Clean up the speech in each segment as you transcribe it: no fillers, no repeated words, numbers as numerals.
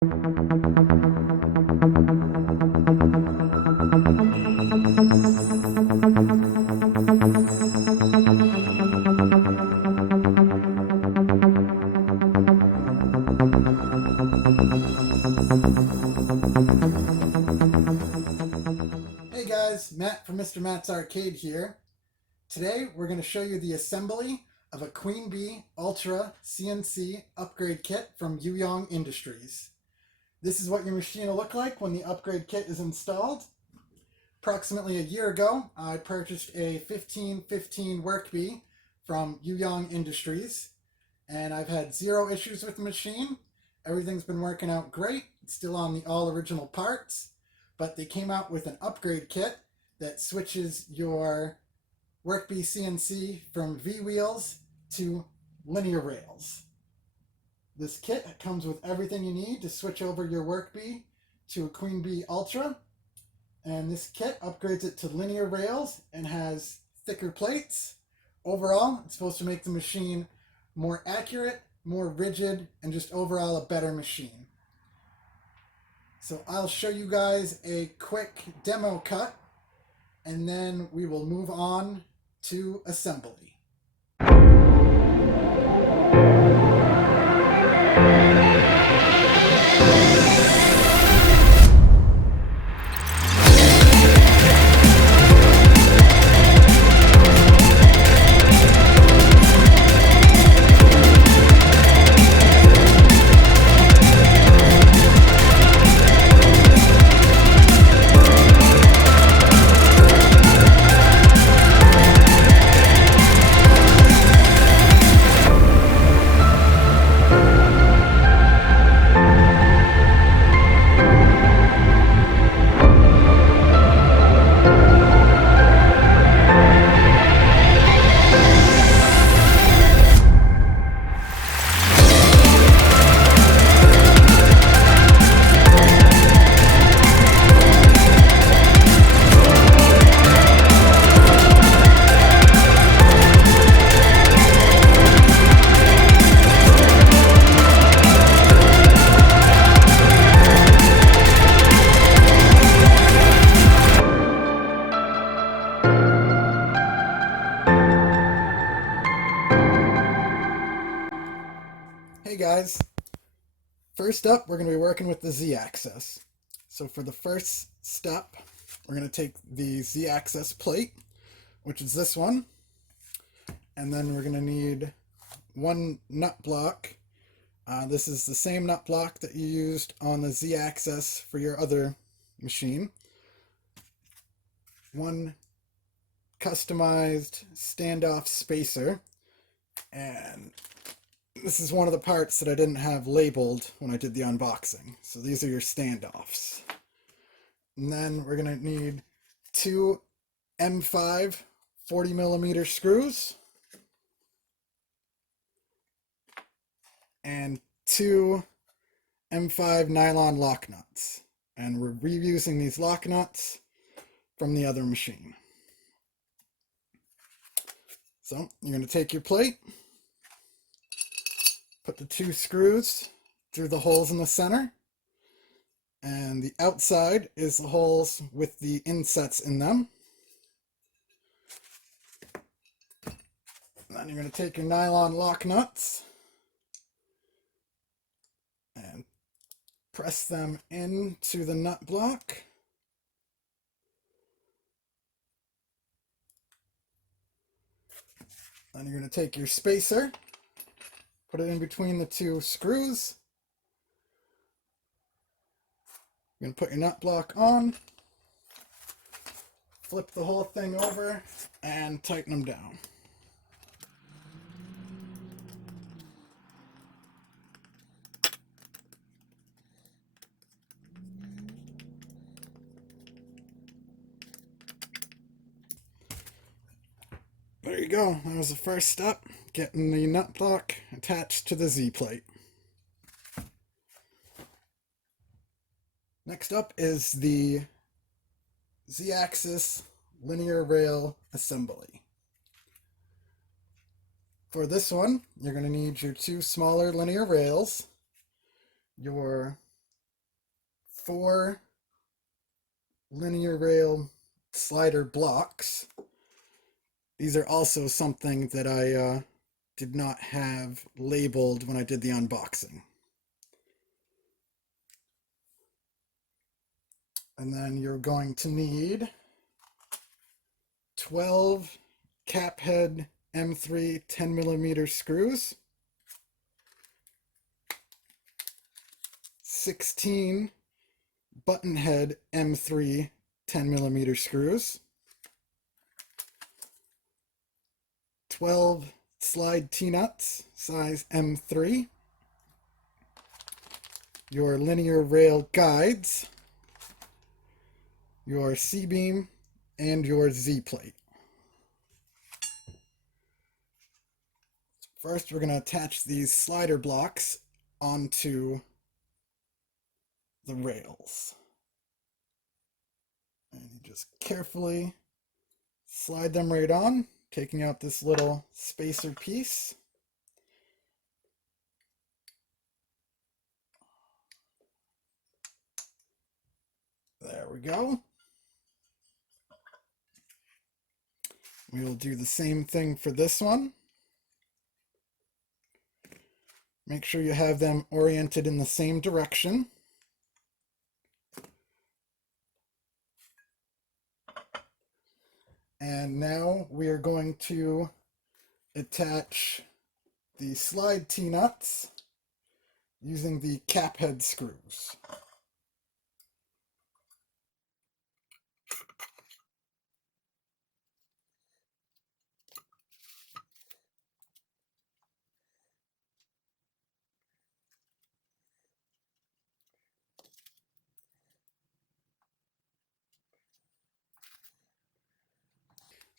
Hey guys, Matt from Mr. Matt's Arcade here. Today we're going to show you the assembly of a Queenbee Ultra Cnc upgrade kit from Yuyong Industries. This is what your machine will look like when the upgrade kit is installed. Approximately a year ago, I purchased a 1515 Workbee from Yuyong Industries, and I've had zero issues with the machine. Everything's been working out great. It's still on the all original parts. But they came out with an upgrade kit that switches your Workbee CNC from V-wheels to linear rails. This kit comes with everything you need to switch over your Workbee to a Queenbee Ultra. And this kit upgrades it to linear rails and has thicker plates. Overall, it's supposed to make the machine more accurate, more rigid, and just overall a better machine. So I'll show you guys a quick demo cut, and then we will move on to assembly. Hey guys, first up we're going to be working with the Z-axis. So for the first step, we're going to take the Z-axis plate, which is this one, and then we're going to need one nut block. This is the same nut block that you used on the Z-axis for your other machine. One customized standoff spacer, and this is one of the parts that I didn't have labeled when I did the unboxing. So these are your standoffs. And then we're going to need two M5 40mm screws and two M5 nylon lock nuts. And we're reusing these lock nuts from the other machine. So you're going to take your plate, put the two screws through the holes in the center, and the outside is the holes with the insets in them. And then you're going to take your nylon lock nuts and press them into the nut block. Then you're going to take your spacer, put it in between the two screws. You're going to put your nut block on, flip the whole thing over, and tighten them down. There you go. That was the first step, getting the nut block attached to the Z plate. Next up is the Z-axis linear rail assembly. For this one, you're going to need your two smaller linear rails, your 4 linear rail slider blocks. These are also something that I did not have labeled when I did the unboxing. And then you're going to need 12 cap head M3 10mm screws, 16 button head M3 10mm screws, 12 slide T-nuts size M3, your linear rail guides, your C-beam, and your Z-plate. First, we're going to attach these slider blocks onto the rails. And you just carefully slide them right on, taking out this little spacer piece. There we go. We will do the same thing for this one. Make sure you have them oriented in the same direction. And now we are going to attach the slide T-nuts using the cap head screws.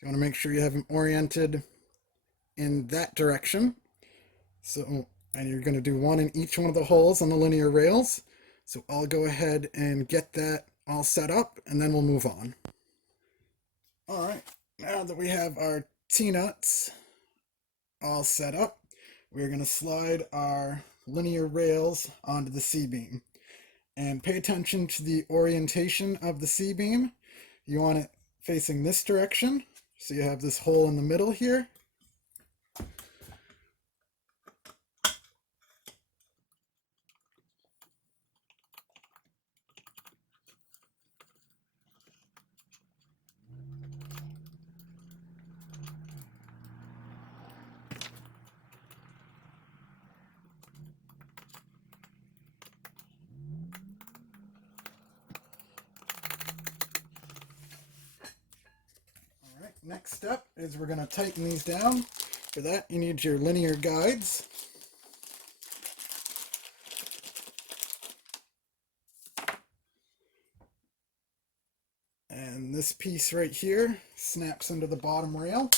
You want to make sure you have them oriented in that direction. So, and you're going to do one in each one of the holes on the linear rails. So I'll go ahead and get that all set up, and then we'll move on. All right, now that we have our T-nuts all set up, we're going to slide our linear rails onto the C-beam. And pay attention to the orientation of the C-beam. You want it facing this direction. So you have this hole in the middle here. Next step is we're going to tighten these down. For that, you need your linear guides. And this piece right here snaps into the bottom rail.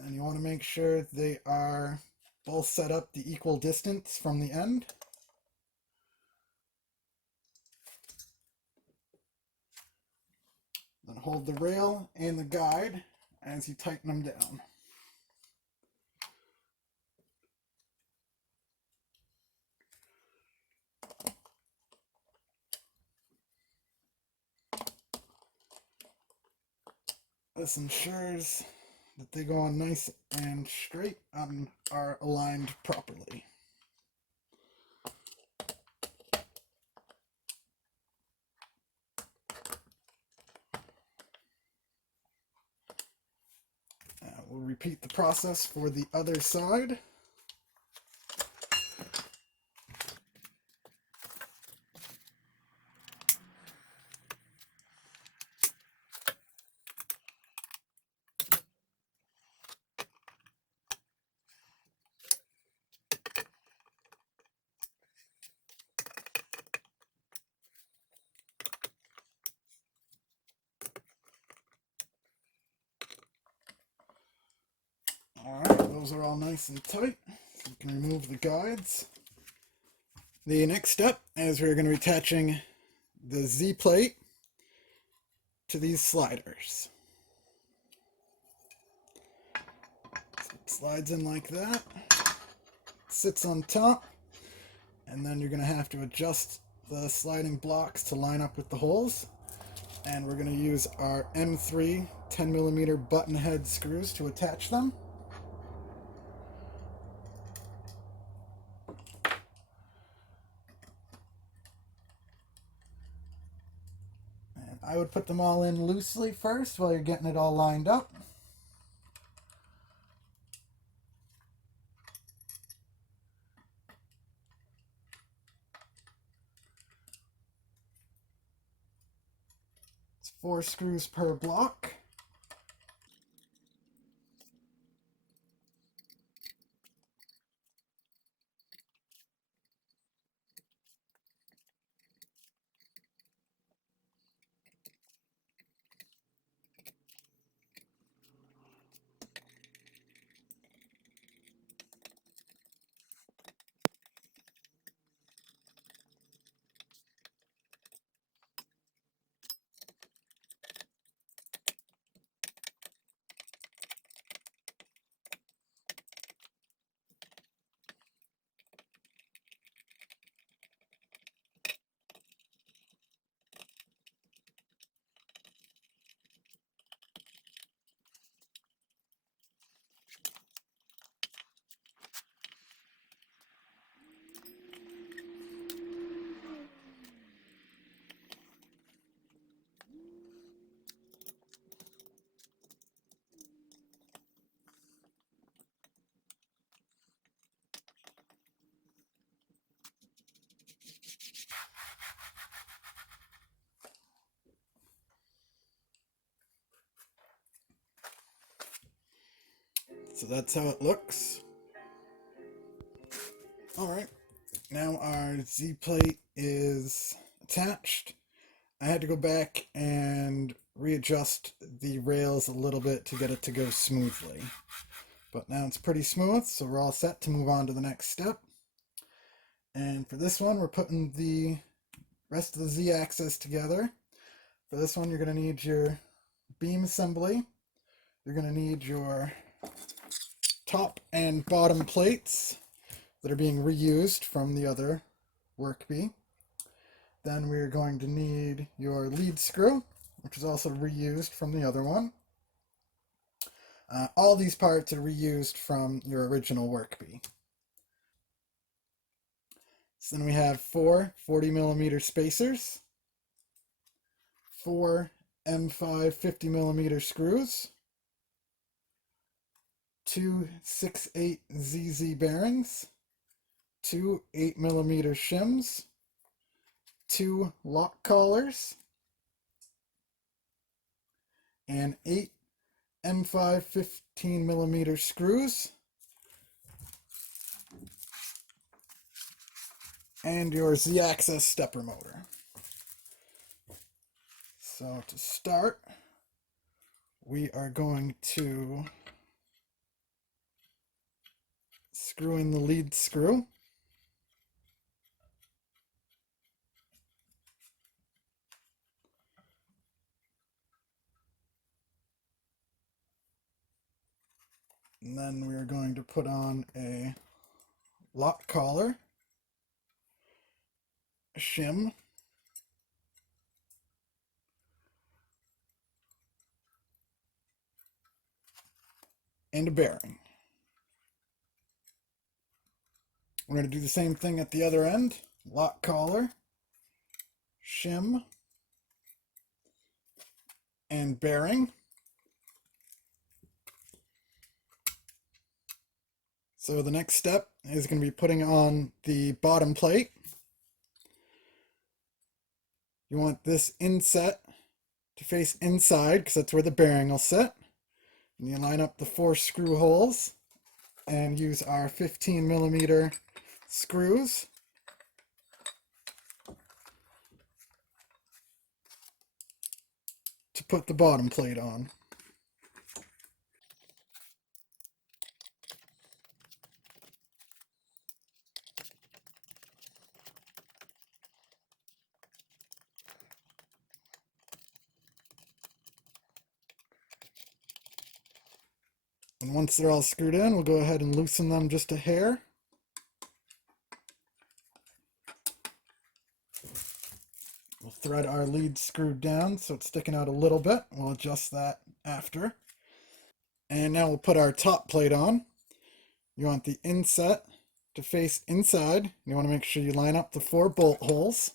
And you want to make sure they are both set up the equal distance from the end. Then hold the rail and the guide as you tighten them down. This ensures that they go on nice and straight and are aligned properly. We'll repeat the process for the other side. Alright, those are all nice and tight, so you can remove the guides. The next step is we're going to be attaching the Z plate to these sliders. Slides in like that, sits on top, and then you're going to have to adjust the sliding blocks to line up with the holes. And we're going to use our M3 10mm button head screws to attach them. And I would put them all in loosely first while you're getting it all lined up. It's 4 screws per block. So that's how it looks. Alright, now our Z plate is attached. I had to go back and readjust the rails a little bit to get it to go smoothly. But now it's pretty smooth, so we're all set to move on to the next step. And for this one, we're putting the rest of the Z-axis together. For this one, you're going to need your beam assembly. You're going to need your top and bottom plates that are being reused from the other work bee. Then we're going to need your lead screw, which is also reused from the other one. All these parts are reused from your original work bee. So then we have 4 40mm spacers, 4 M5 50mm screws, 2 6/8 ZZ bearings, 2 8mm shims, 2 lock collars, and 8 M5 15mm screws, and your Z-axis stepper motor. So to start, we are going to screw in the lead screw. And then we are going to put on a lock collar, a shim, and a bearing. We're going to do the same thing at the other end. Lock collar, shim, and bearing. So the next step is going to be putting on the bottom plate. You want this inset to face inside because that's where the bearing will sit. And you line up the 4 screw holes and use our 15mm screws to put the bottom plate on. And once they're all screwed in, we'll go ahead and loosen them just a hair. We'll thread our lead screw down so it's sticking out a little bit. We'll adjust that after. And now we'll put our top plate on. You want the inset to face inside. You want to make sure you line up the 4 bolt holes.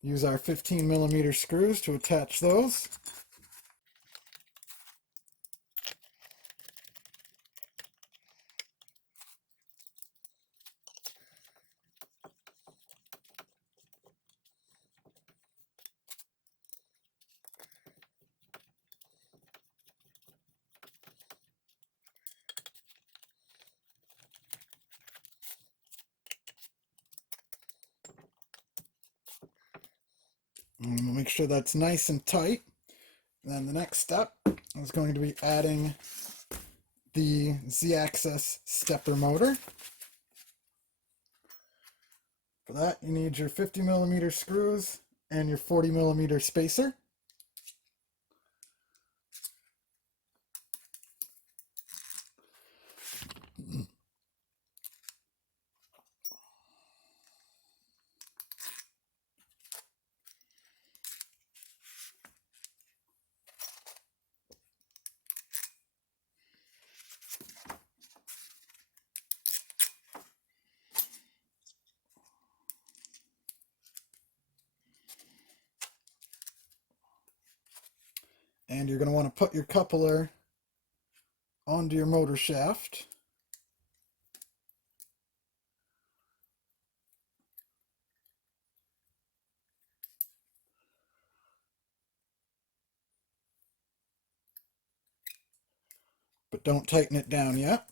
Use our 15mm screws to attach those. And we'll make sure that's nice and tight. And then the next step is going to be adding the Z-axis stepper motor. For that, you need your 50mm screws and your 40mm spacer. And you're going to want to put your coupler onto your motor shaft. But don't tighten it down yet.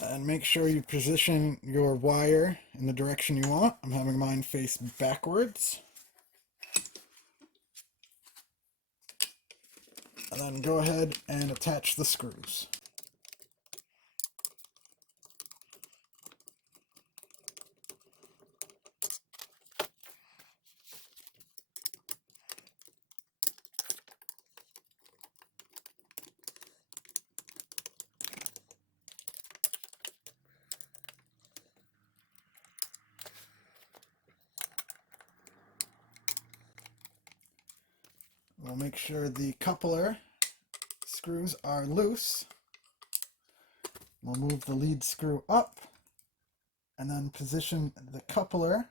And make sure you position your wire in the direction you want. I'm having mine face backwards. And then go ahead and attach the screws. We'll make sure the coupler screws are loose. We'll move the lead screw up and then position the coupler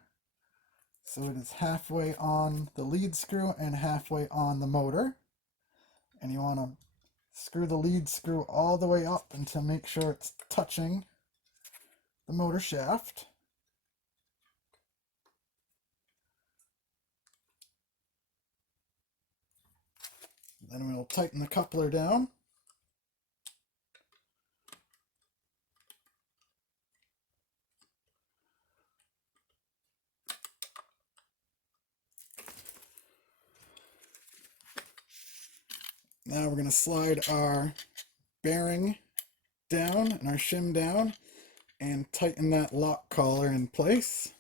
so it is halfway on the lead screw and halfway on the motor. And you want to screw the lead screw all the way up until make sure it's touching the motor shaft. Then we'll tighten the coupler down. Now we're going to slide our bearing down and our shim down and tighten that lock collar in place.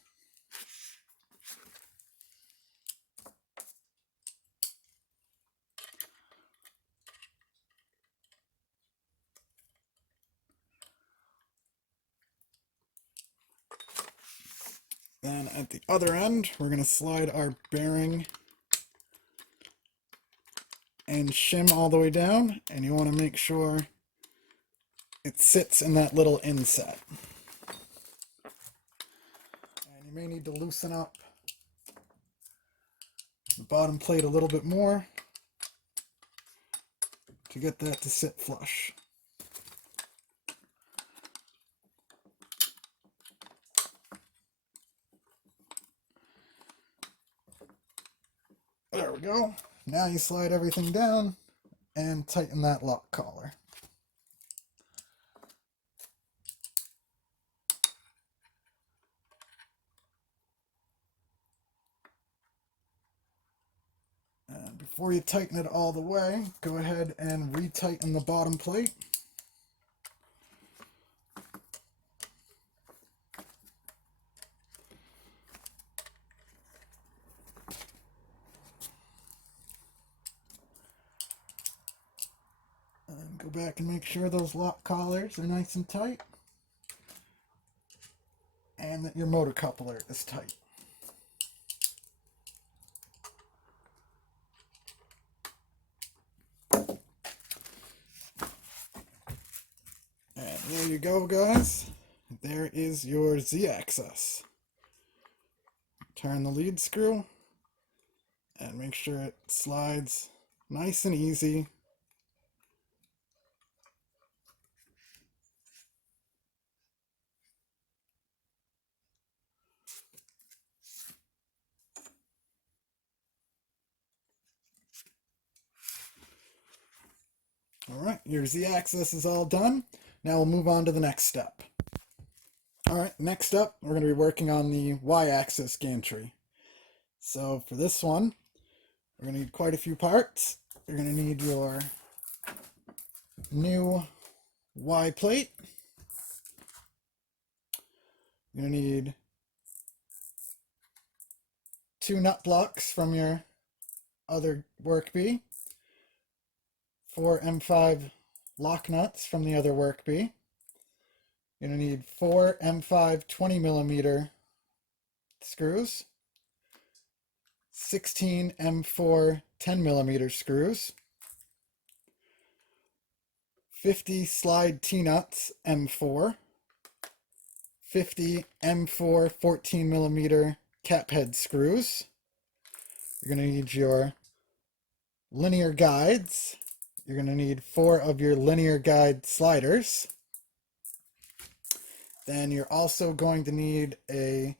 Then at the other end, we're going to slide our bearing and shim all the way down, and you want to make sure it sits in that little inset. And you may need to loosen up the bottom plate a little bit more to get that to sit flush. There we go. Now you slide everything down and tighten that lock collar. And before you tighten it all the way, go ahead and retighten the bottom plate. Go back and make sure those lock collars are nice and tight, and that your motor coupler is tight. And there you go, guys. There is your Z-axis. Turn the lead screw and make sure it slides nice and easy. Alright, your Z-axis is all done. Now we'll move on to the next step. Alright, next up, we're going to be working on the Y-axis gantry. So for this one, we're going to need quite a few parts. You're going to need your new Y plate. You're going to need 2 nut blocks from your other work bee, 4 M5 lock nuts from the other work bee. You're going to need 4 M5 20mm screws, 16 M4 10mm screws, 50 slide T-nuts M4, 50 M4 14mm cap head screws. You're going to need your linear guides. You're going to need 4 of your linear guide sliders. Then you're also going to need a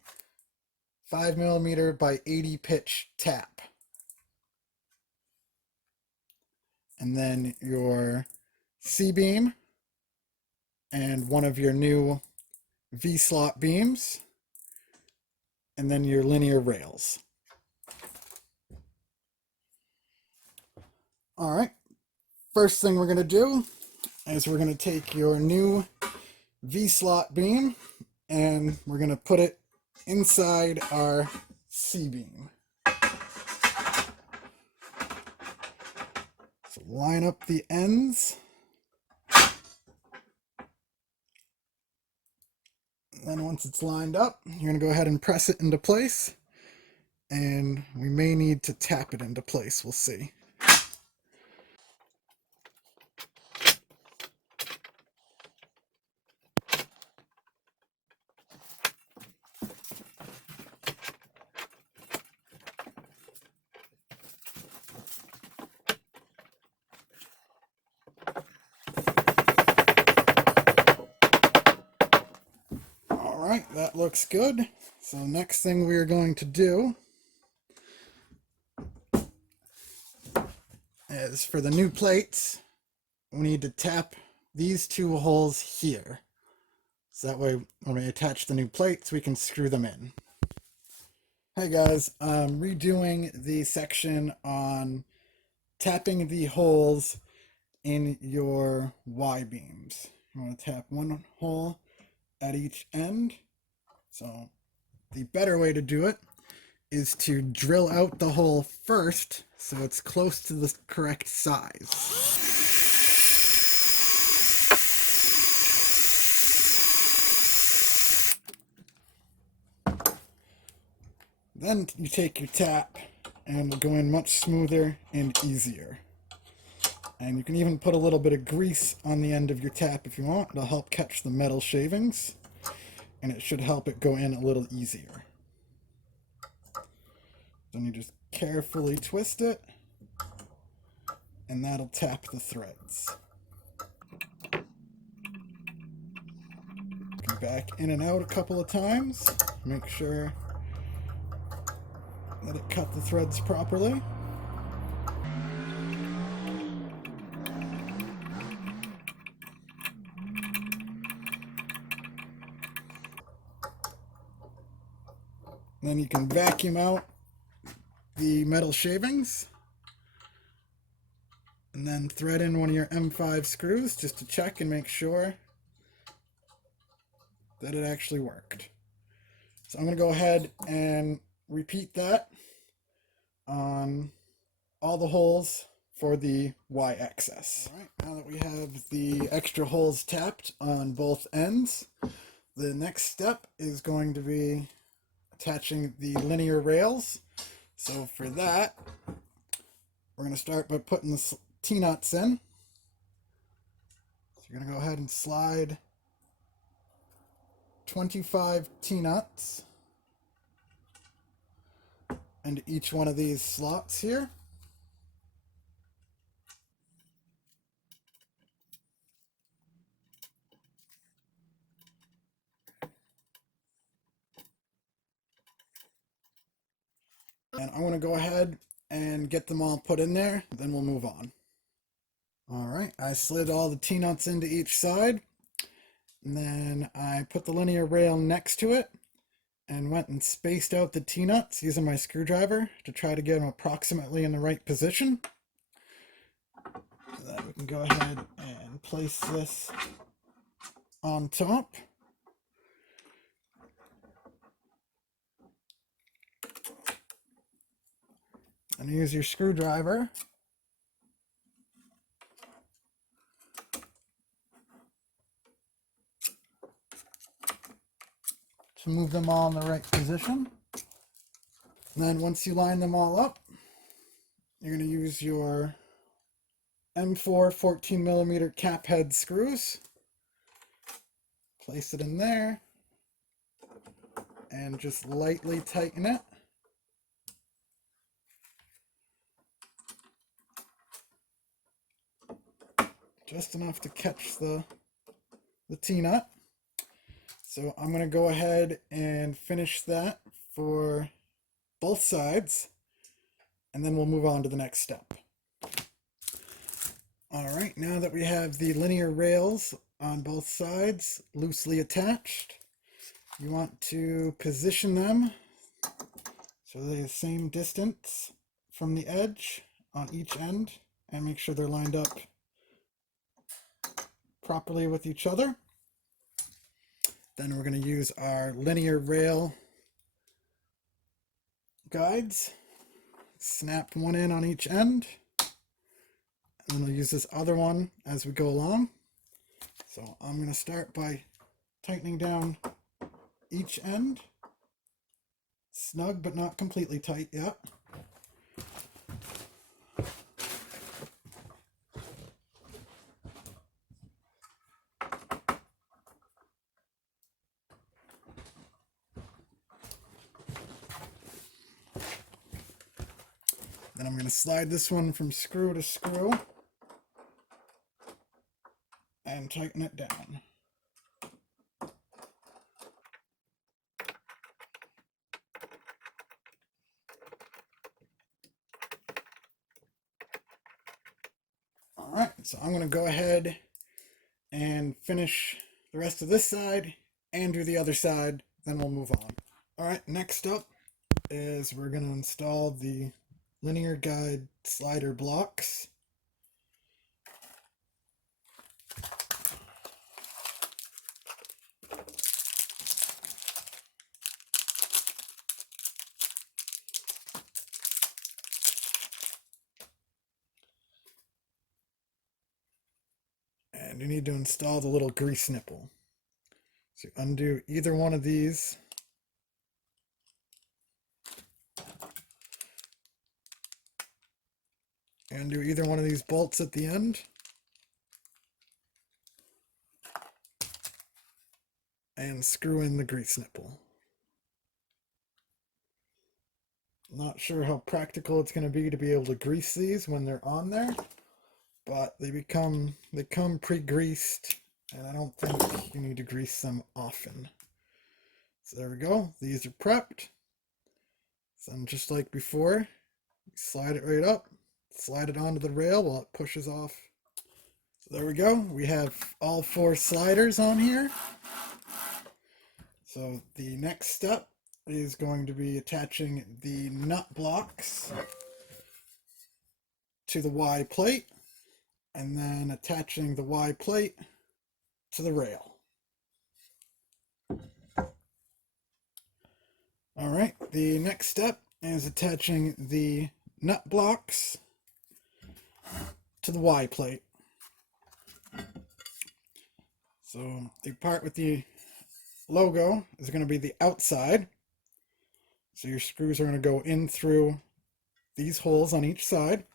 5mm by 80 pitch tap. And then your C-beam and one of your new V-slot beams. And then your linear rails. Alright, first thing we're going to do is we're going to take your new V-slot beam and we're going to put it inside our C-beam. So line up the ends. Then once it's lined up, you're going to go ahead and press it into place. And we may need to tap it into place, we'll see. Alright, that looks good. So next thing we are going to do is for the new plates, we need to tap these 2 holes here. So that way when we attach the new plates, we can screw them in. Hey guys, I'm redoing the section on tapping the holes in your Y-beams. You want to tap 1 hole at each end. So the better way to do it is to drill out the hole first so it's close to the correct size. Then you take your tap and it'll go in much smoother and easier. And you can even put a little bit of grease on the end of your tap if you want. It'll help catch the metal shavings and it should help it go in a little easier. Then you just carefully twist it and that'll tap the threads. Go back in and out a couple of times. Make sure that it cut the threads properly. Then you can vacuum out the metal shavings and then thread in one of your M5 screws just to check and make sure that it actually worked. So I'm going to go ahead and repeat that on all the holes for the y-axis. All right, now that we have the extra holes tapped on both ends, the next step is going to be attaching the linear rails. So for that, we're going to start by putting the T-nuts in. So you're going to go ahead and slide 25 T-nuts into each one of these slots here. And I'm going to go ahead and get them all put in there, then we'll move on. All right, I slid all the T-nuts into each side, and then I put the linear rail next to it and went and spaced out the T-nuts using my screwdriver to try to get them approximately in the right position. So that we can go ahead and place this on top. And use your screwdriver to move them all in the right position. And then once you line them all up, you're going to use your M4 14mm cap head screws. Place it in there and just lightly tighten it. Just enough to catch the T-nut. So I'm going to go ahead and finish that for both sides, and then we'll move on to the next step. All right, now that we have the linear rails on both sides loosely attached, you want to position them so they're the same distance from the edge on each end, and make sure they're lined up properly with each other. Then we're going to use our linear rail guides. Snap one in on each end, and then we'll use this other one as we go along. So I'm going to start by tightening down each end. Snug but not completely tight yet. Then I'm going to slide this one from screw to screw and tighten it down. All right, so I'm going to go ahead and finish the rest of this side and do the other side, then we'll move on. All right, next up is we're going to install the linear guide slider blocks. And you need to install the little grease nipple. So undo either one of these. Undo either one of these bolts at the end. And screw in the grease nipple. Not sure how practical it's going to be able to grease these when they're on there, but they come pre-greased, and I don't think you need to grease them often. So there we go. These are prepped. So just like before, slide it right up, slide it onto the rail while it pushes off. So there we go. We have all 4 sliders on here. So the next step is going to be attaching the nut blocks to the Y plate, and then attaching the Y plate to the rail. All right, the next step is attaching the nut blocks to the Y plate. So the part with the logo is going to be the outside. So your screws are going to go in through these holes on each side.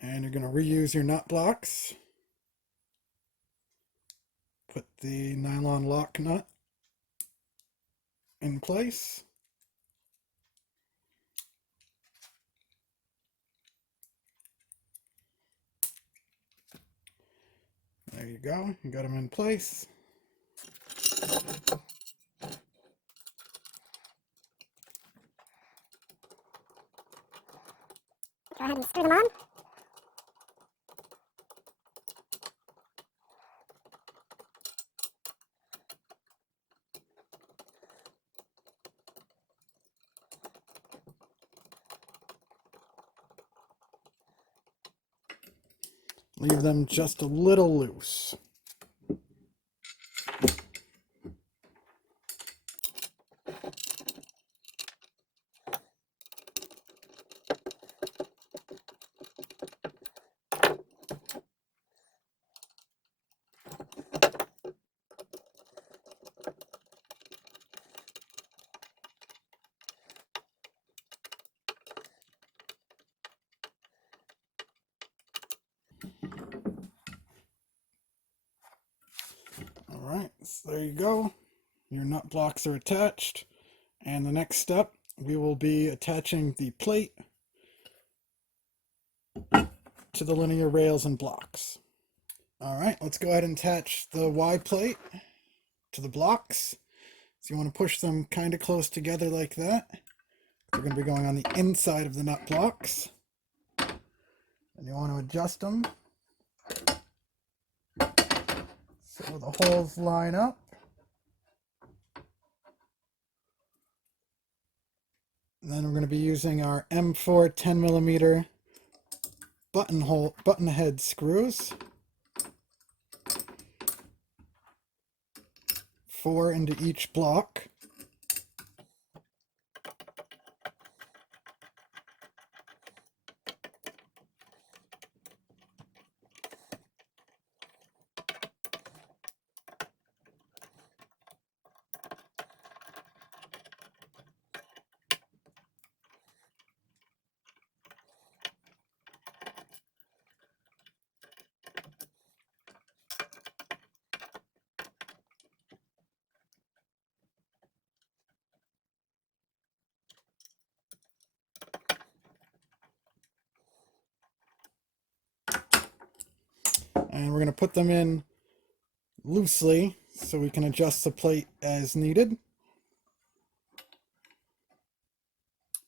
And you're going to reuse your nut blocks. Put the nylon lock nut in place. There you go. You got them in place. Go ahead and screw them on. Leave them just a little loose. Alright, so there you go. Your nut blocks are attached. And the next step, we will be attaching the plate to the linear rails and blocks. Alright, let's go ahead and attach the Y plate to the blocks. So you want to push them kind of close together like that. They're going to be going on the inside of the nut blocks. And you want to adjust them so the holes line up. And then we're going to be using our M4 10mm button head screws. 4 into each block. And we're going to put them in loosely so we can adjust the plate as needed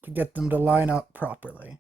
to get them to line up properly.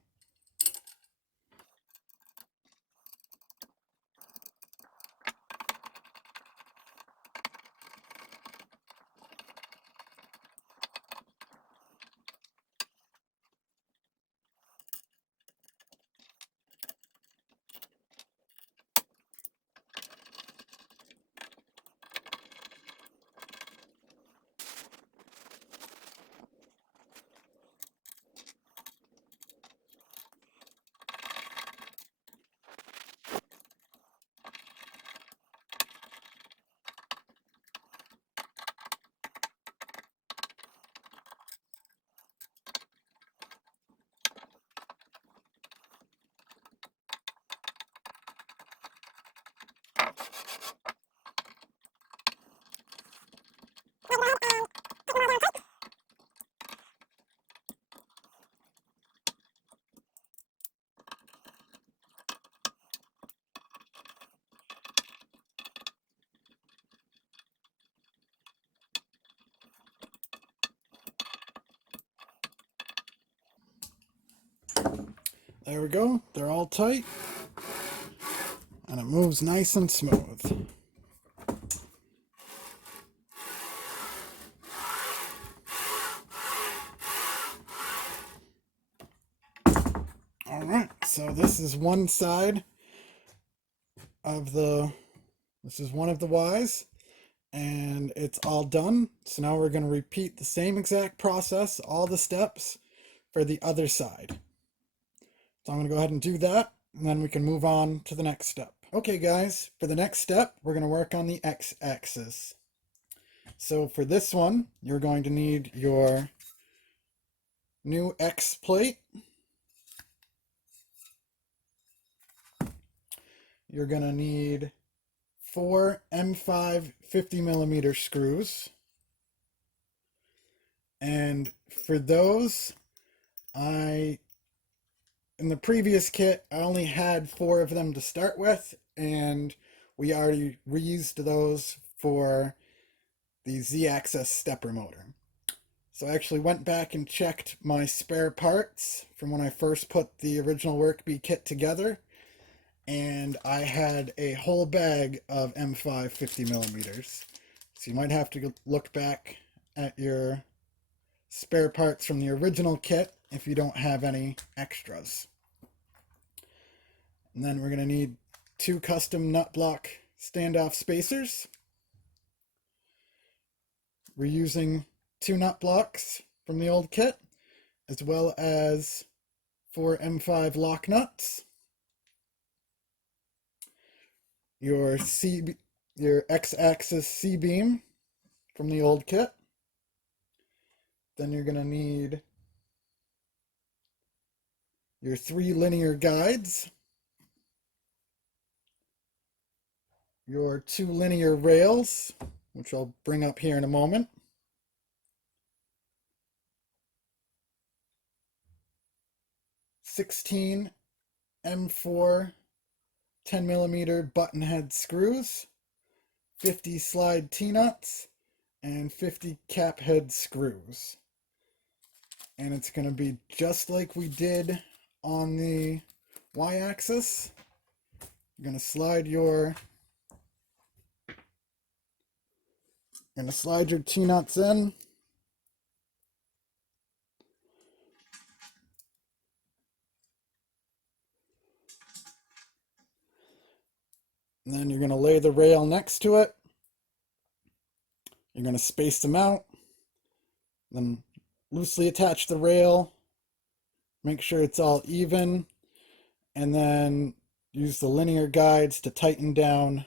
There we go. They're all tight. And it moves nice and smooth. Alright, so this is one side of this is one of the Ys. and it's all done. So now we're going to repeat the same exact process, all the steps for the other side. So I'm going to go ahead and do that, and then we can move on to the next step. Okay guys, for the next step, we're going to work on the x-axis. So for this one, you're going to need your new X plate. You're going to need 4 M5 50mm screws. And for those, in the previous kit, I only had 4 of them to start with, and we already reused those for the Z-axis stepper motor. So I actually went back and checked my spare parts from when I first put the original Workbee kit together, and I had a whole bag of M5 50mm. So you might have to look back at your spare parts from the original kit if you don't have any extras. And then we're going to need 2 custom nut block standoff spacers. We're using 2 nut blocks from the old kit, as well as 4 M5 lock nuts. Your X-axis C-beam from the old kit. Then you're going to need your 3 linear guides, your 2 linear rails, which I'll bring up here in a moment, (16 M4 10mm button head screws, 50 slide T-nuts, and 50 cap head screws. And it's going to be just like we did on the Y-axis. You're going to slide your T-nuts in. And then you're going to lay the rail next to it. You're going to space them out. Then loosely attach the rail. Make sure it's all even. And then use the linear guides to tighten down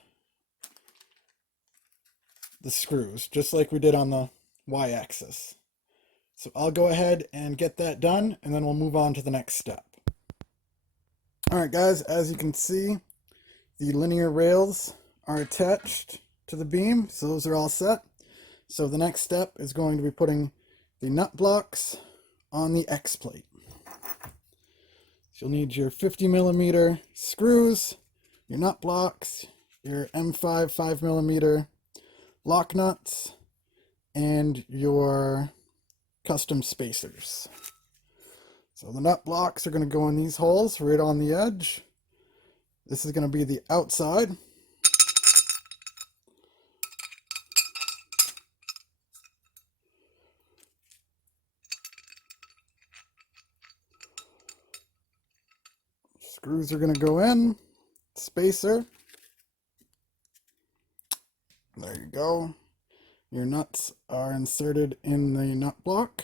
the screws, just like we did on the Y-axis. So I'll go ahead and get that done, and then we'll move on to the next step. Alright guys, as you can see, the linear rails are attached to the beam, so those are all set. So the next step is going to be putting the nut blocks on the X plate. So you'll need your 50mm screws, your nut blocks, your M5 5mm lock nuts, and your custom spacers. So the nut blocks are going to go in these holes right on the edge. This is going to be the outside. Screws are going to go in. Spacer. There you go. Your nuts are inserted in the nut block.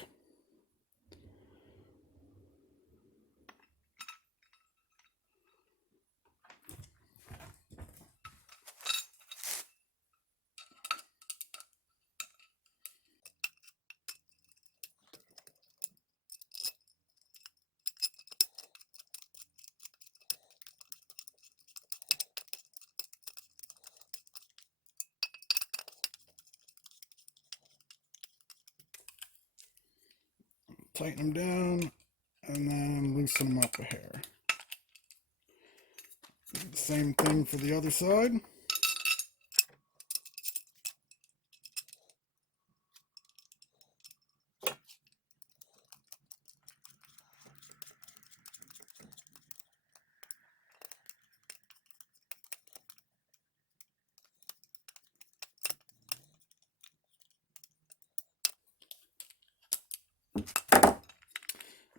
Tighten them down, and then loosen them up a hair. Same thing for the other side.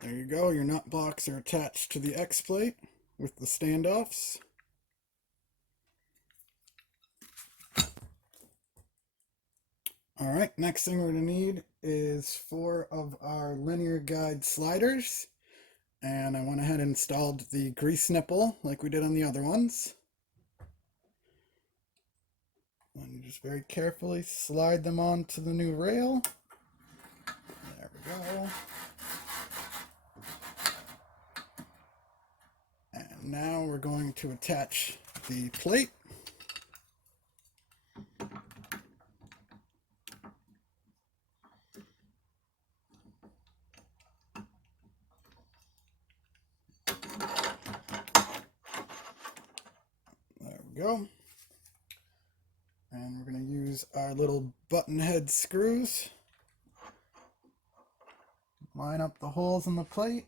There you go, your nut blocks are attached to the X plate with the standoffs. All right, next thing we're going to need is 4 of our linear guide sliders. And I went ahead and installed the grease nipple like we did on the other ones. And you just very carefully slide them onto the new rail. There we go. And now we're going to attach the plate. There we go. And we're going to use our little button head screws. Line up the holes in the plate.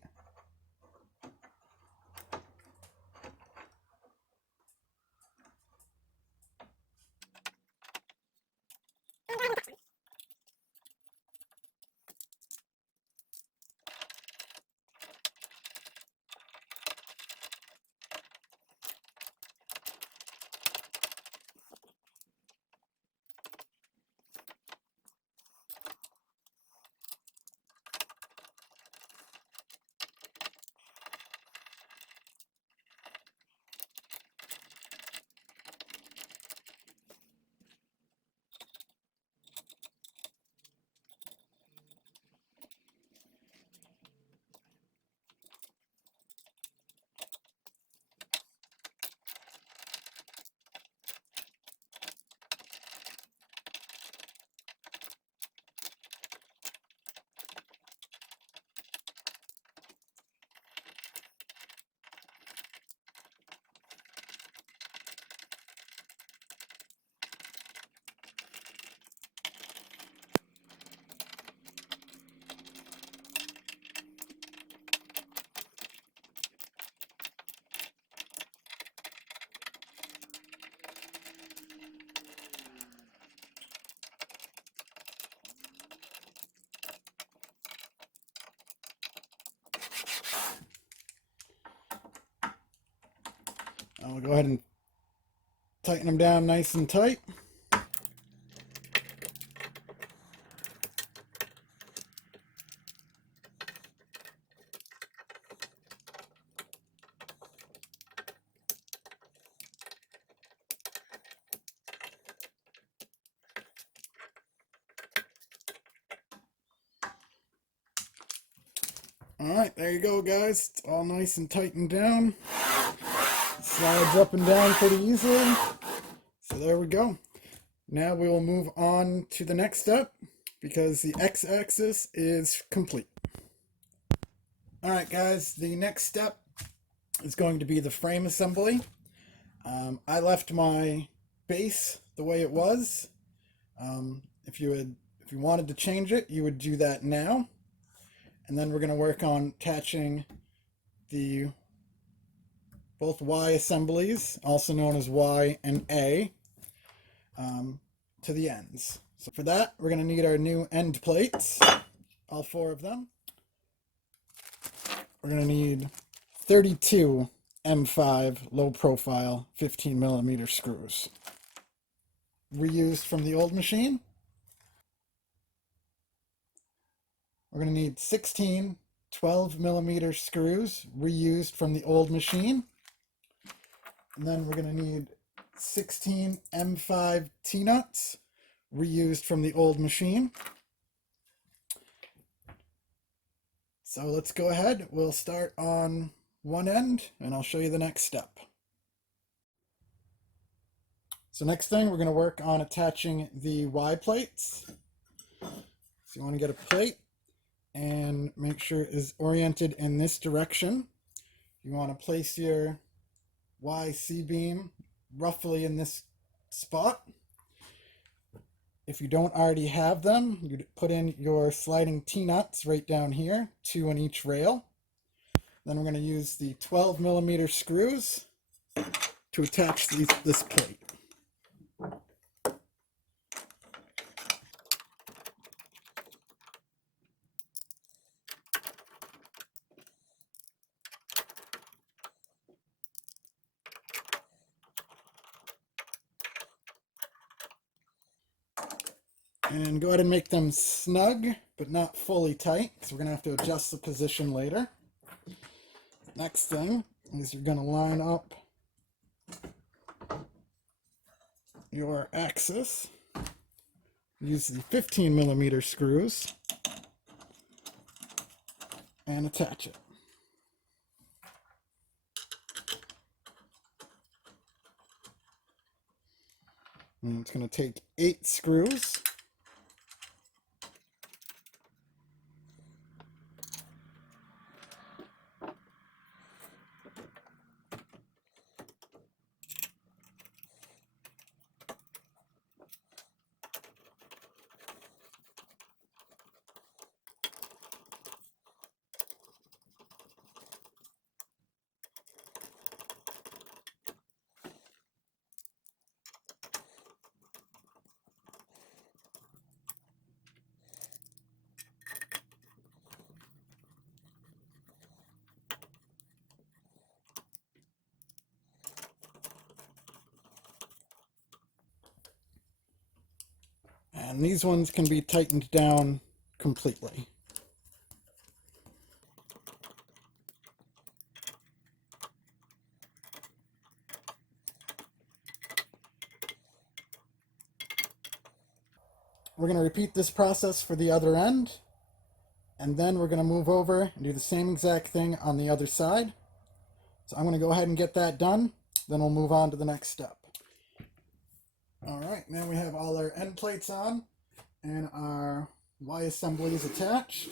I'll go ahead and tighten them down nice and tight. Alright, there you go guys. It's all nice and tightened down. Slides up and down pretty easily. So there we go. Now we will move on to the next step because the x-axis is complete. Alright guys, the next step is going to be the frame assembly. I left my base the way it was. If you wanted to change it, you would do that now. And then we're going to work on attaching the both Y assemblies, also known as Y and A, to the ends. So for that, we're going to need our new end plates, all 4 of them. We're going to need 32 M5 low profile 15mm screws, reused from the old machine. We're going to need 16 12mm screws, reused from the old machine. And then we're going to need 16 M5 T-nuts, reused from the old machine. So let's go ahead. We'll start on one end and I'll show you the next step. So next thing, we're going to work on attaching the Y plates. So you want to get a plate and make sure it is oriented in this direction. You want to place your Y C-beam roughly in this spot. If you don't already have them, you put in your sliding T-nuts right down here, 2 on each rail. Then we're going to use the 12mm screws to attach this plate. And go ahead and make them snug, but not fully tight, because we're going to have to adjust the position later. Next thing is you're going to line up your axis. Use the 15mm screws and attach it. And it's going to take 8 screws. And these ones can be tightened down completely. We're going to repeat this process for the other end, and then we're going to move over and do the same exact thing on the other side. So I'm going to go ahead and get that done, then we'll move on to the next step. Alright, now we have all our end plates on and our Y assemblies attached.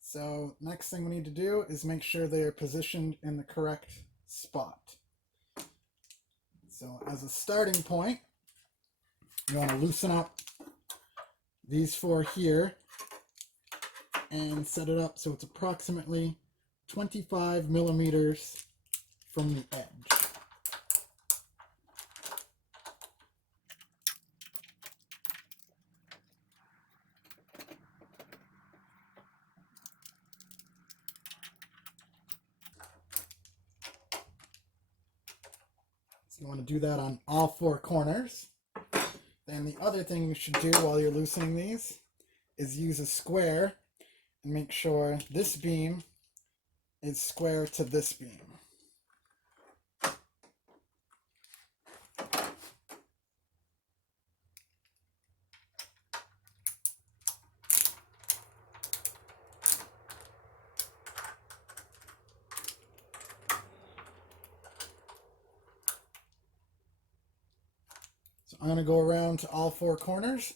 So next thing we need to do is make sure they are positioned in the correct spot. So as a starting point, you want to loosen up these 4 here and set it up so it's approximately 25mm from the edge. So you want to do that on all 4 corners. Then the other thing you should do while you're loosening these is use a square and make sure this beam is square to this beam. So I'm going to go around to all 4 corners,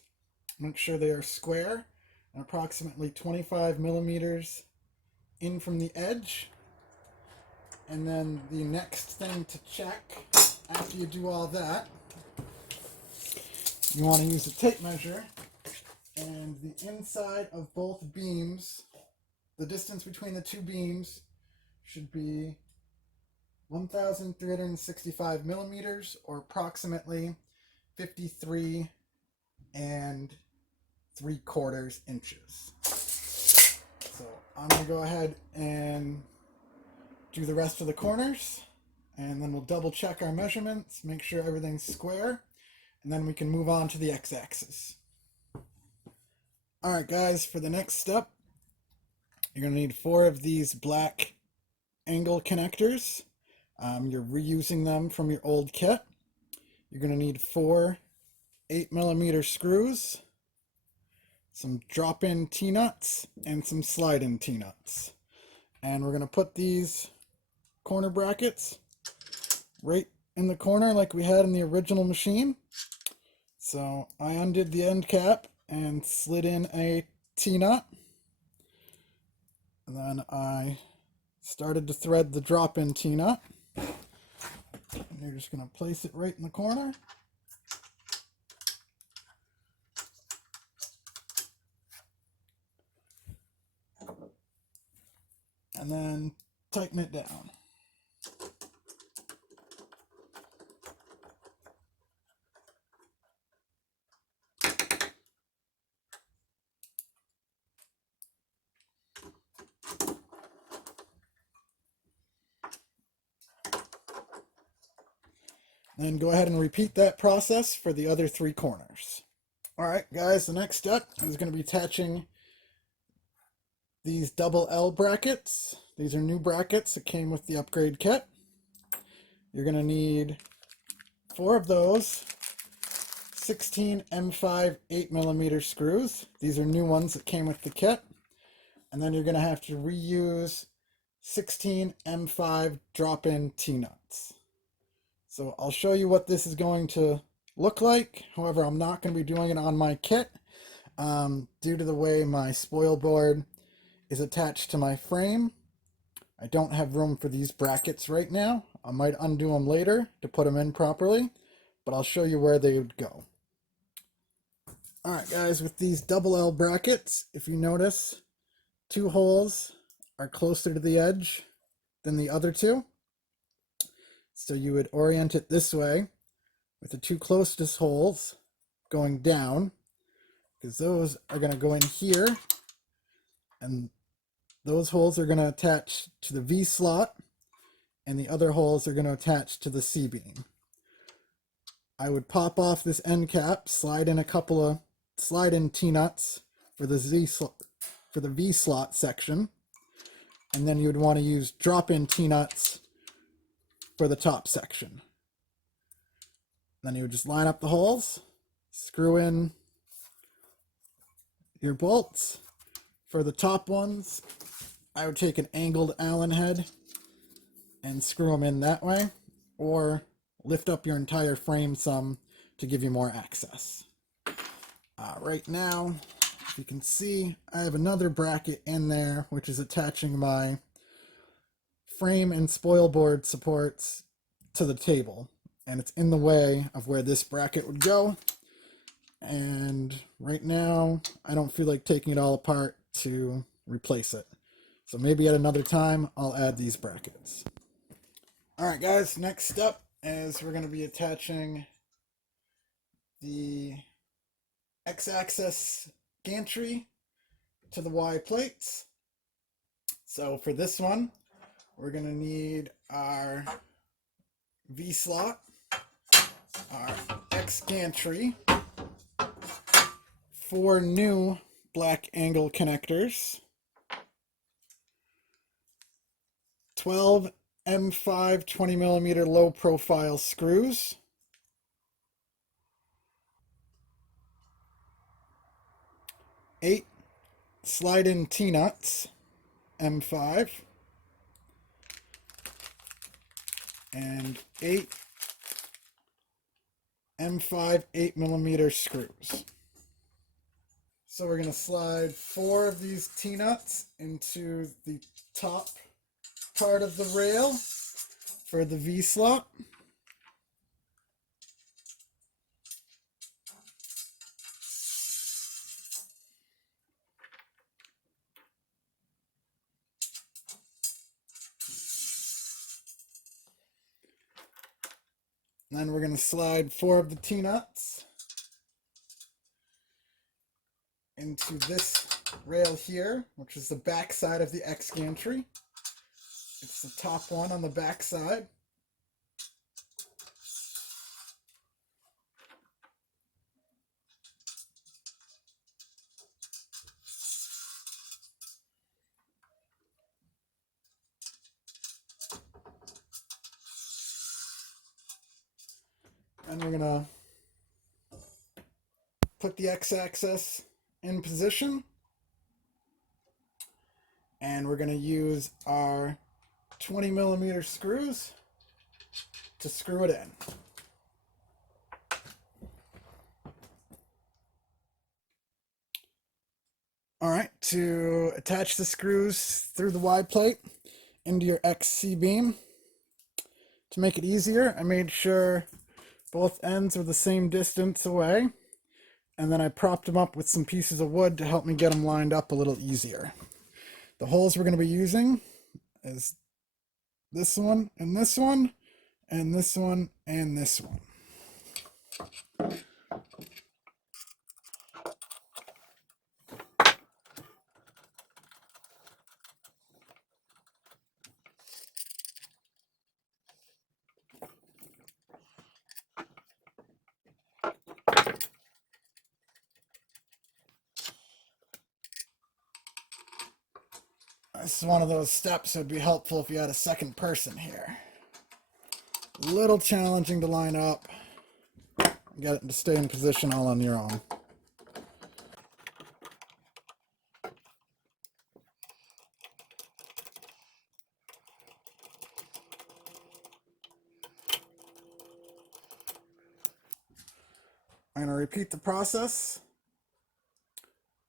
make sure they are square and approximately 25mm in from the edge. And then the next thing to check after you do all that, you want to use a tape measure, and the inside of both beams, the distance between the 2 beams should be 1,365mm, or approximately 53 3/4 inches. So I'm going to go ahead and do the rest of the corners, and then we'll double check our measurements, make sure everything's square, and then we can move on to the x-axis. Alright guys, for the next step, you're going to need 4 of these black angle connectors. You're reusing them from your old kit. You're going to need 4 8mm screws, some drop-in T-nuts, and some slide-in T-nuts. And we're going to put these corner brackets right in the corner like we had in the original machine. So I undid the end cap and slid in a T-nut. And then I started to thread the drop-in T-nut. And you're just going to place it right in the corner. And then tighten it down. Then go ahead and repeat that process for the other 3 corners. Alright guys, the next step is going to be attaching these double L brackets. These are new brackets that came with the upgrade kit. You're going to need 4 of those 16 M5 8mm screws. These are new ones that came with the kit. And then you're going to have to reuse 16 M5 drop-in T-nuts. So I'll show you what this is going to look like. However, I'm not going to be doing it on my kit due to the way my spoil board is attached to my frame. I don't have room for these brackets right now. I might undo them later to put them in properly, but I'll show you where they would go. Alright guys, with these double L brackets, if you notice, 2 holes are closer to the edge than the other 2. So you would orient it this way, with the 2 closest holes going down, because those are going to go in here, and those holes are going to attach to the V slot, and the other holes are going to attach to the C-beam. I would pop off this end cap, slide in a couple of slide-in T-nuts for the V slot section, and then you would want to use drop-in T-nuts for the top section. Then you would just line up the holes, screw in your bolts. For the top ones, I would take an angled Allen head and screw them in that way, or lift up your entire frame some to give you more access. Right now, if you can see, I have another bracket in there which is attaching my frame and spoil board supports to the table, and it's in the way of where this bracket would go. And right now I don't feel like taking it all apart to replace it, so maybe at another time I'll add these brackets. Alright guys, next step is we're going to be attaching the X-axis gantry to the Y plates. So for this one, we're going to need our V slot, our X gantry, 4 new black angle connectors, 12 M5 20mm low profile screws, 8 slide-in T-nuts, M5, and 8 M5 8mm screws. So we're going to slide 4 of these T-nuts into the top part of the rail for the V slot. And then we're going to slide 4 of the T-nuts into this rail here, which is the back side of the X gantry. It's the top one on the back side. And we're going to put the X-axis in position. And we're going to use our 20mm screws to screw it in. Alright, to attach the screws through the Y plate into your XC beam, to make it easier, I made sure both ends were the same distance away, and then I propped them up with some pieces of wood to help me get them lined up a little easier. The holes we're going to be using is this one, and this one, and this one, and this one. This is one of those steps that would be helpful if you had a second person here. A little challenging to line up. Get it to stay in position all on your own. I'm going to repeat the process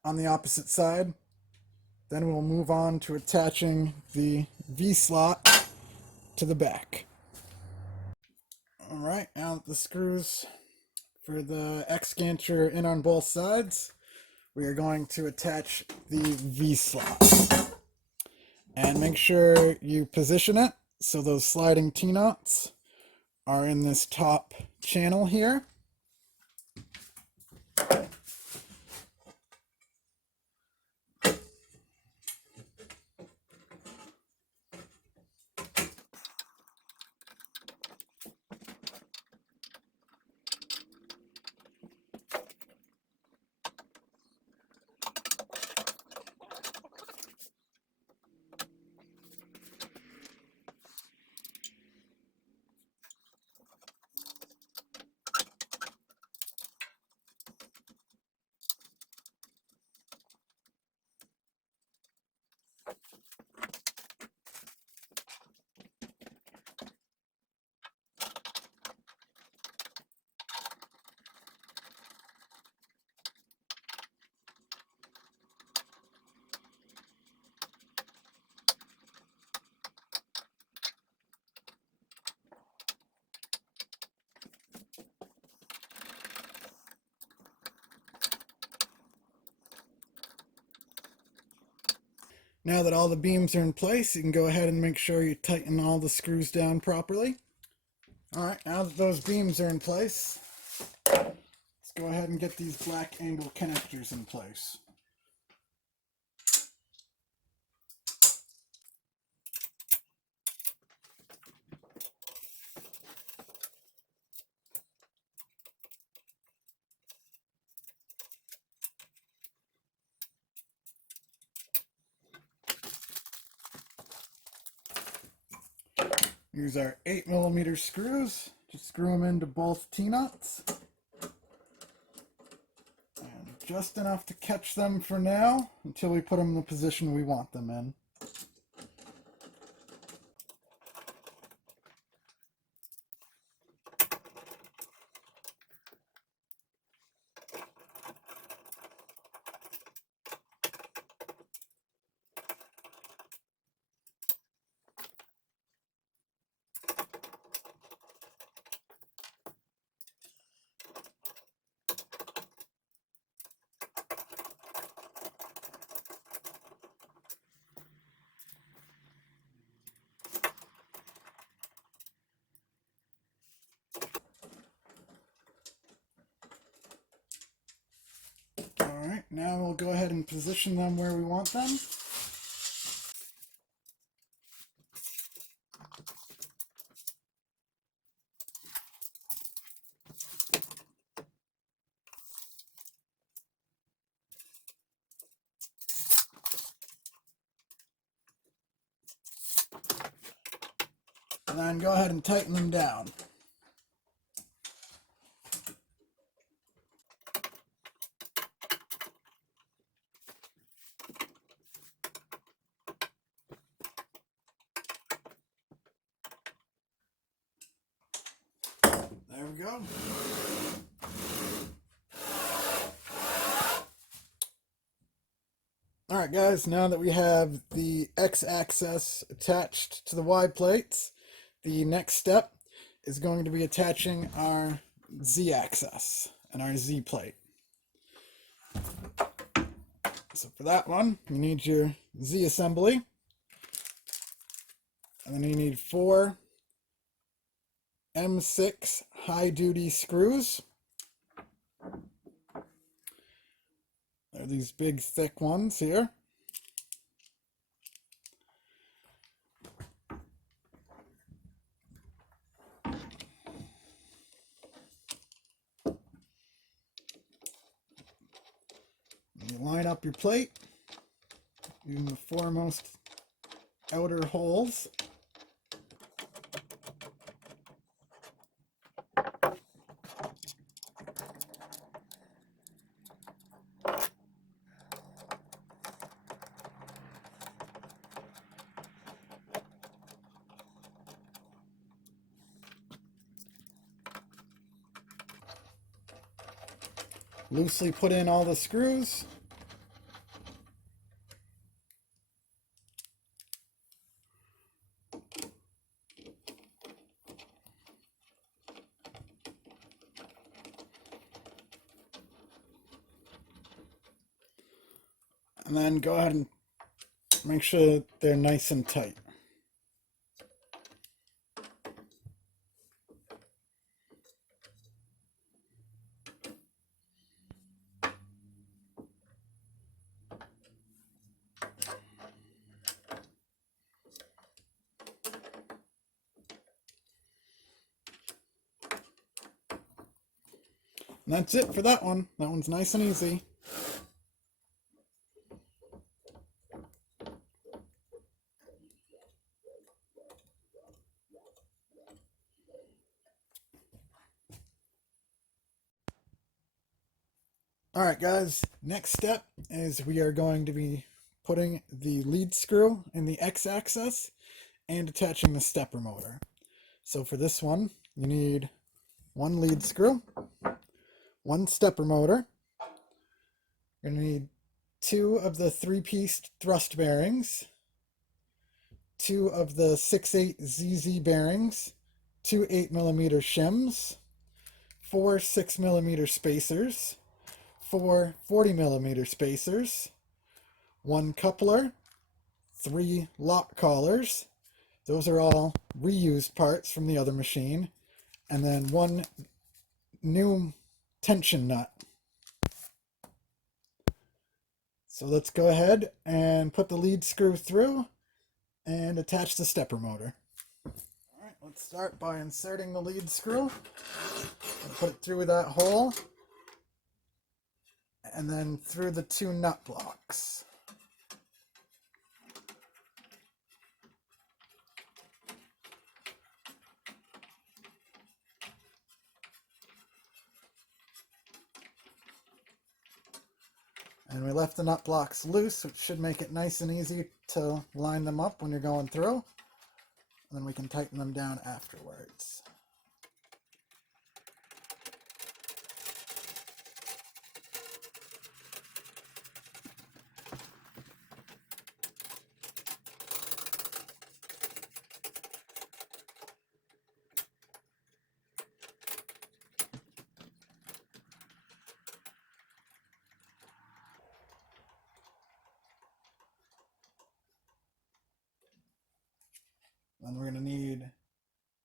on the opposite side. Then we'll move on to attaching the V-slot to the back. Alright, now that the screws for the X gantry are in on both sides, we are going to attach the V-slot. And make sure you position it so those sliding T-nuts are in this top channel here. Now that all the beams are in place, you can go ahead and make sure you tighten all the screws down properly. Alright, now that those beams are in place, let's go ahead and get these black angle connectors in place. Use our 8mm screws. Just screw them into both T-nuts. And just enough to catch them for now until we put them in the position we want them in. Alright, now we'll go ahead and position them where we want them. And then go ahead and tighten them down. There we go. Alright guys, now that we have the X-axis attached to the Y plates, the next step is going to be attaching our Z-axis and our Z plate. So for that one, you need your Z assembly, and then you need 4 M6 high-duty screws. They're these big thick ones here. You line up your plate using the foremost outer holes. Loosely put in all the screws. And then go ahead and make sure they're nice and tight. And that's it for that one. That one's nice and easy. Alright guys, next step is we are going to be putting the lead screw in the X-axis and attaching the stepper motor. So for this one, you need one lead screw, one stepper motor. You're going to need 2 of the 3-piece thrust bearings, 2 of the 6/8 ZZ bearings, 2 8mm shims, 4 6mm spacers, 4 40mm spacers, 1 coupler, 3 lock collars. Those are all reused parts from the other machine. And then 1 new tension nut. So let's go ahead and put the lead screw through and attach the stepper motor. Alright, let's start by inserting the lead screw. And put it through that hole. And then through the 2 nut blocks. And we left the nut blocks loose, which should make it nice and easy to line them up when you're going through. And then we can tighten them down afterwards. Then we're going to need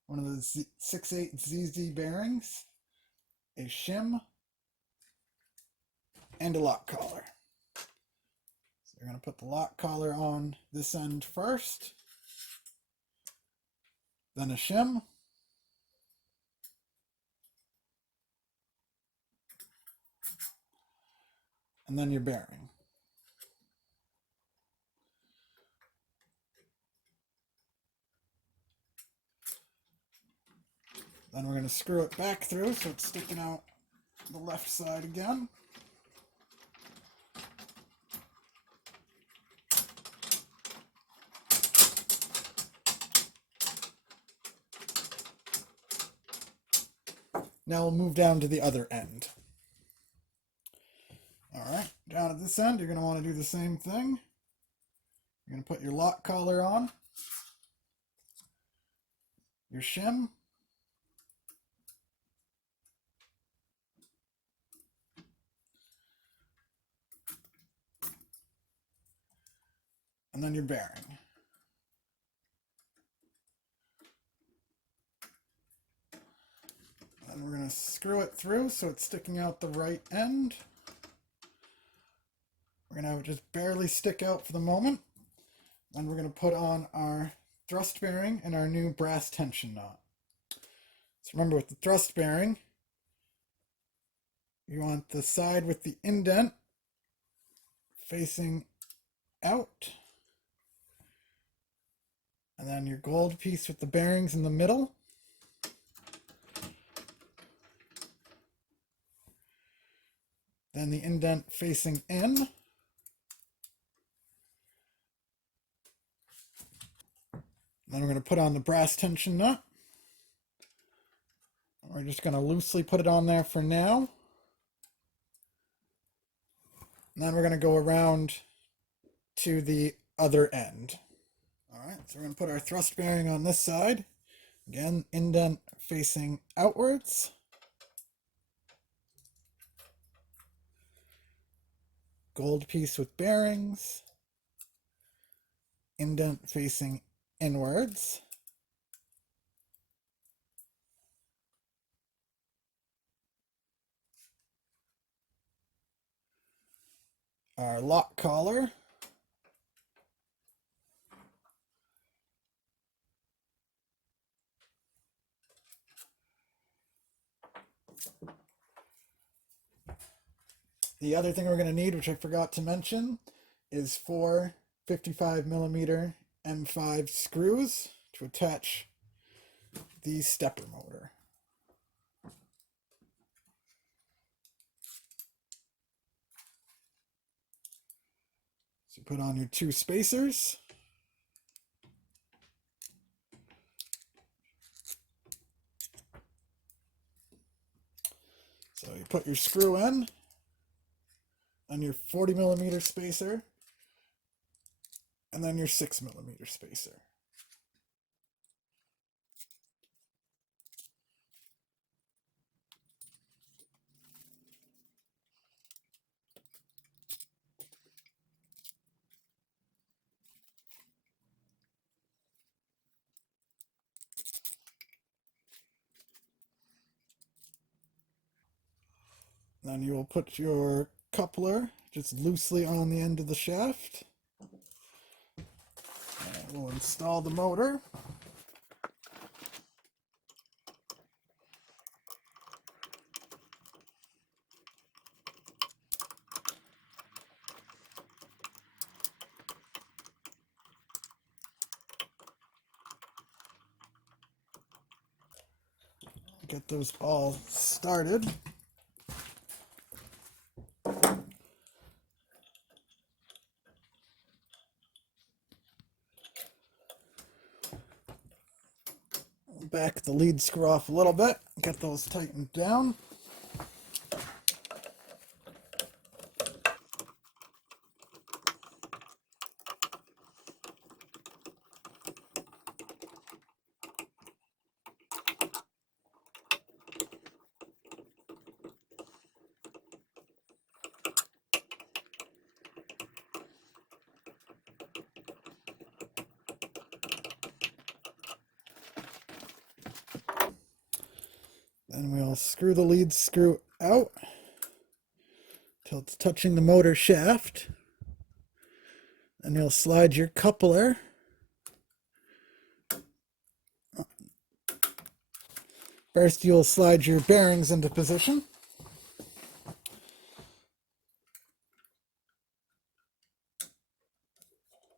one of the 6/8 ZZ bearings, a shim, and a lock collar. So we're going to put the lock collar on this end first, then a shim, and then your bearing. Then we're going to screw it back through so it's sticking out the left side again. Now we'll move down to the other end. Alright, down at this end, you're going to want to do the same thing. You're going to put your lock collar on, your shim, and then your bearing. Then we're going to screw it through so it's sticking out the right end. We're going to have it just barely stick out for the moment. Then we're going to put on our thrust bearing and our new brass tension knot. So remember, with the thrust bearing, you want the side with the indent facing out. And then your gold piece with the bearings in the middle. Then the indent facing in. Then we're going to put on the brass tension nut. We're just going to loosely put it on there for now. And then we're going to go around to the other end. Alright, so we're going to put our thrust bearing on this side. Again, indent facing outwards. Gold piece with bearings. Indent facing inwards. Our lock collar. The other thing we're going to need, which I forgot to mention, is 4 55mm M5 screws to attach the stepper motor. So put on your 2 spacers. So you put your screw in on your 40mm spacer and then your 6mm spacer. Then you will put your coupler just loosely on the end of the shaft. And we'll install the motor. Get those all started. Back the lead screw off a little bit, get those tightened down. Then we'll screw the lead screw out till it's touching the motor shaft. And you'll slide your coupler first. You'll slide your bearings into position.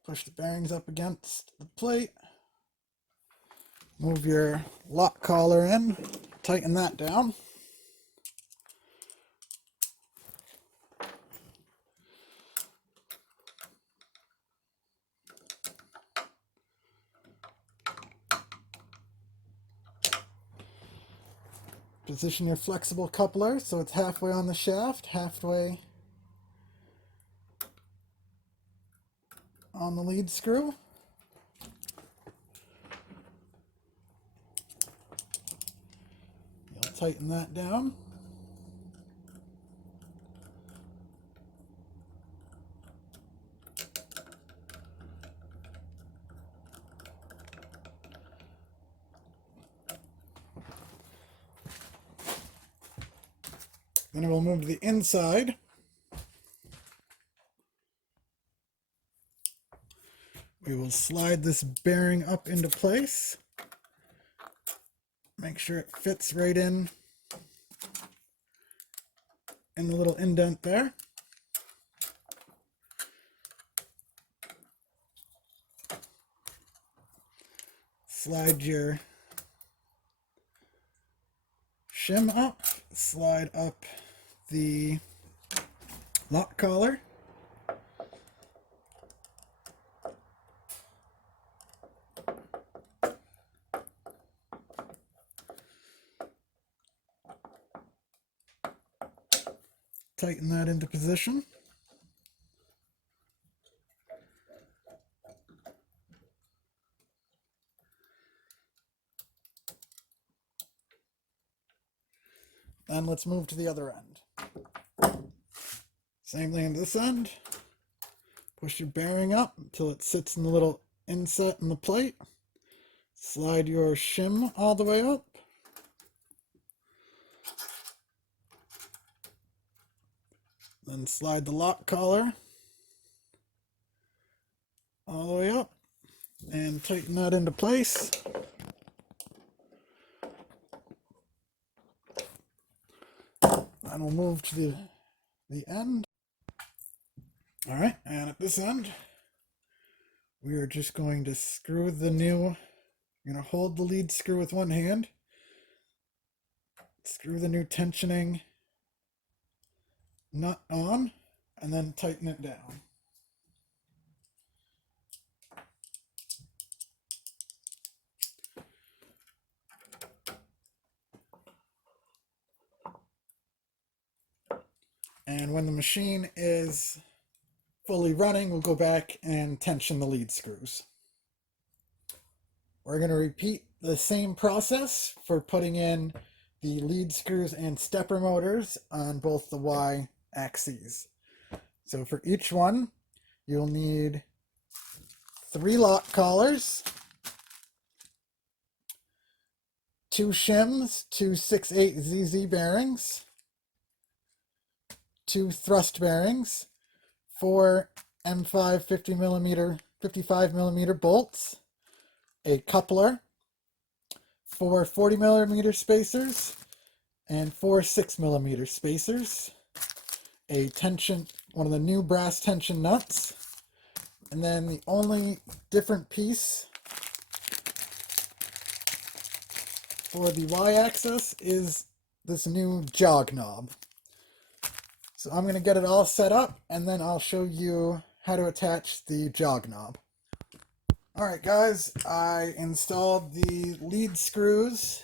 Push the bearings up against the plate. Move your lock collar in, tighten that down. Position your flexible coupler so it's halfway on the shaft, halfway on the lead screw. You'll tighten that down. Then we'll move to the inside. We will slide this bearing up into place. Make sure it fits right in the little indent there. slide your shim up, slide up the lock collar, tighten that into position. Then let's move to the other end. Same thing on this end. Push your bearing up until it sits in the little inset in the plate. Slide your shim all the way up. Then slide the lock collar all the way up and tighten that into place. Then we'll move to the end. All right, and at this end, we are just going to screw the new, you're going to hold the lead screw with one hand, screw the new tensioning nut on, and then tighten it down. And when the machine is fully running, we'll go back and tension the lead screws. We're going to repeat the same process for putting in the lead screws and stepper motors on both the Y axes. So for each one, you'll need 3 lock collars, 2 shims, 2 6/8 ZZ bearings, 2 thrust bearings, 4 M5 55 millimeter bolts, a coupler, 4 40 millimeter spacers, and 4 6 millimeter spacers, a tension, one of the new brass tension nuts, and then the only different piece for the Y-axis is this new jog knob. So I'm going to get it all set up, and then I'll show you how to attach the jog knob. Alright guys, I installed the lead screws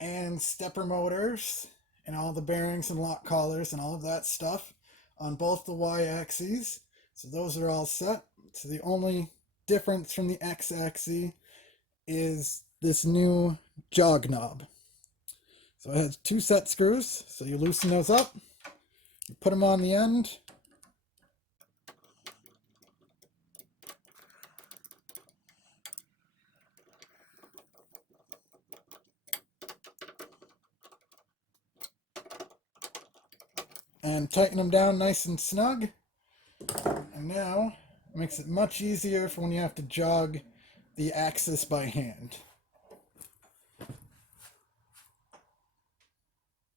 and stepper motors and all the bearings and lock collars and all of that stuff on both the Y-axes. So those are all set. So the only difference from the X-axis is this new jog knob. So it has 2 set screws, so you loosen those up, you put them on the end, and tighten them down nice and snug. And now it makes it much easier for when you have to jog the axis by hand.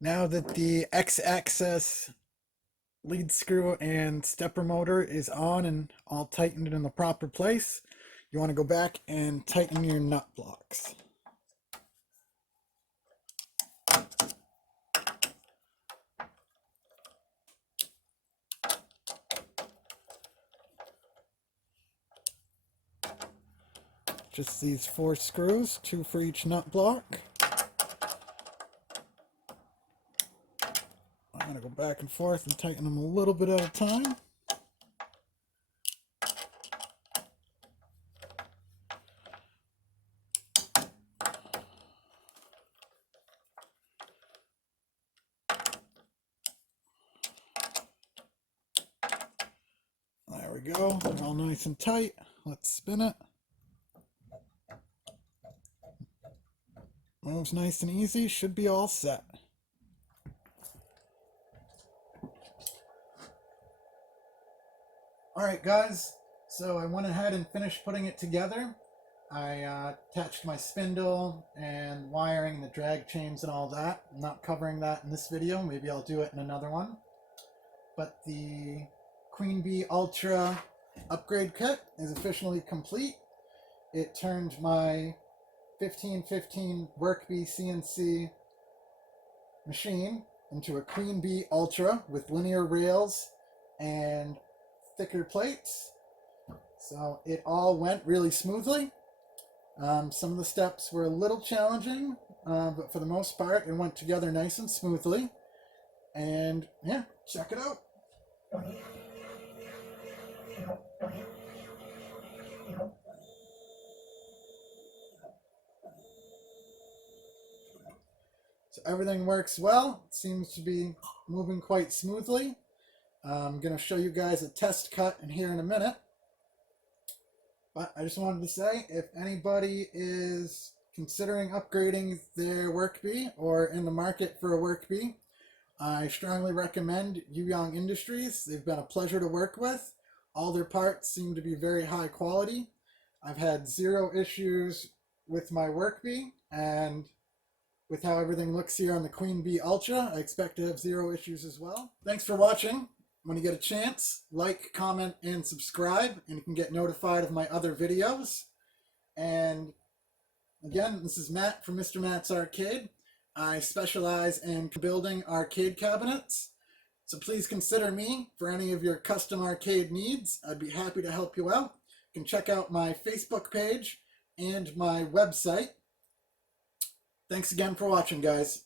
Now that the X-axis lead screw and stepper motor is on and all tightened in the proper place, you want to go back and tighten your nut blocks. Just these 4 screws, 2 for each nut block. I'm going to go back and forth and tighten them a little bit at a time. There we go, they're all nice and tight. Let's spin it. Moves nice and easy, should be all set. Alright guys, so I went ahead and finished putting it together. I attached my spindle and wiring and the drag chains and all that. I'm not covering that in this video, maybe I'll do it in another one. But the Queenbee Ultra upgrade kit is officially complete. It turned my 1515 Workbee CNC machine into a Queenbee Ultra with linear rails and thicker plates. So it all went really smoothly. Some of the steps were a little challenging, but for the most part it went together nice and smoothly. And yeah, check it out. So everything works well. It seems to be moving quite smoothly. I'm going to show you guys a test cut in here in a minute. But I just wanted to say, if anybody is considering upgrading their Workbee or in the market for a Workbee, I strongly recommend Yuyong Industries. They've been a pleasure to work with. All their parts seem to be very high quality. I've had zero issues with my Workbee, and with how everything looks here on the Queenbee Ultra, I expect to have zero issues as well. Thanks for watching. When you get a chance, like, comment, and subscribe, and you can get notified of my other videos. And again, this is Matt from Mr. Matt's Arcade. I specialize in building arcade cabinets, so please consider me for any of your custom arcade needs. I'd be happy to help you out. You can check out my Facebook page and my website. Thanks again for watching, guys.